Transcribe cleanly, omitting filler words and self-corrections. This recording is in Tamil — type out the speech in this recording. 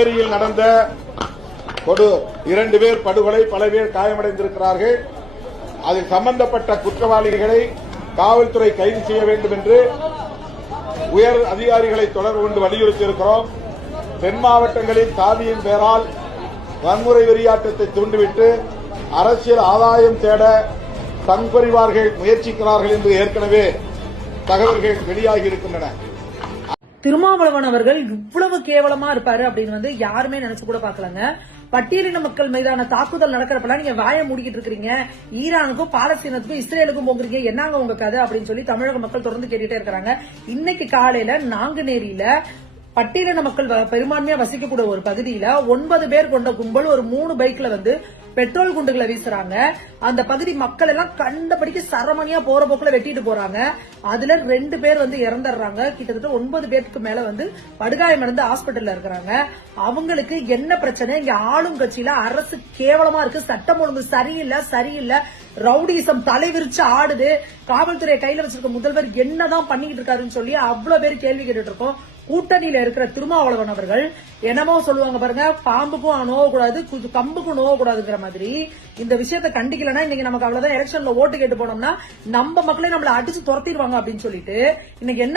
ஏரியில் நடந்த இரண்டு பேர் படுகொலை, பல பேர் காயமடைந்திருக்கிறார்கள். அதில் சம்பந்தப்பட்ட குற்றவாளிகளை காவல்துறை கைது செய்ய வேண்டும் என்று உயர் அதிகாரிகளை தொடர்பு கொண்டு வலியுறுத்தியிருக்கிறோம். தென் மாவட்டங்களில் சாதியின் பெயரால் வன்முறை வெறியாட்டத்தை தூண்டிவிட்டு அரசியல் ஆதாயம் தேட சங்பரிவார்கள் முயற்சிக்கிறார்கள் என்று ஏற்கனவே தகவல்கள் வெளியாகி இருக்கின்றன. திருமாவளவன் அவர்கள் இவ்வளவு கேவலமா இருப்பாரு அப்படின்னு யாருமே நினைச்சு கூட பாக்கலங்க. பட்டியலின மக்கள் மீதான தாக்குதல் நடக்கிறப்பெல்லாம் நீங்க வாய மூடிக்கிட்டு இருக்கீங்க. ஈரானுக்கும் பாலஸ்தீனத்துக்கும் இஸ்ரேலுக்கும் போகிறீங்க, என்னங்க உங்க கதை அப்படின்னு சொல்லி தமிழக மக்கள் தொடர்ந்து கேட்டுட்டே இருக்காங்க. இன்னைக்கு காலையில நாங்குநேரியில பட்டியலின மக்கள் பெரும்பான்மையா வசிக்கக்கூடிய ஒரு பகுதியில 9 பேர் கொண்ட கும்பல் ஒரு 3 பைக்ல பெட்ரோல் குண்டுகளை வீசுறாங்க. அந்த பகுதி மக்கள் எல்லாம் கண்டபடிக்கு சரமணியா போற போக்குல வெட்டிட்டு போறாங்க. அதுல 2 பேர் இறந்துடுறாங்க. கிட்டத்தட்ட 9 பேருக்கு மேல படுகாயமடைந்து ஹாஸ்பிட்டல்ல இருக்கிறாங்க. அவங்களுக்கு என்ன பிரச்சனை? இங்க ஆளும் கட்சியில அரசு கேவலமா இருக்கு, சட்டம் ஒழுங்கு சரியில்லை, ரவுடிசம் தலைவிரிச்சு ஆடுது, காவல்துறை கையில வச்சிருக்க முதல்வர் என்னதான் பண்ணிக்கிட்டு இருக்காருன்னு சொல்லி அவ்வளவு பேர் கேள்வி கேட்டுட்டு இருக்கோம். கூட்டணியில இருக்கிற திருமாவளவன் அவர்கள் என்னமோ சொல்லுவாங்க பாருங்க, பாம்புக்கும் நோவக்கூடாது, கம்புக்கும் நோவக்கூடாதுங்கிற மாதிரி இந்த விஷயத்தை கண்டிக்கலன்னா இன்னைக்கு நமக்கு அவ்வளவுதான். எலெக்ஷன்ல ஓட்டு கேட்டு போனோம்னா நம்ம மக்களே நம்மள அடிச்சு துரத்திடுவாங்க அப்படின்னு சொல்லிட்டு இன்னைக்கு என்ன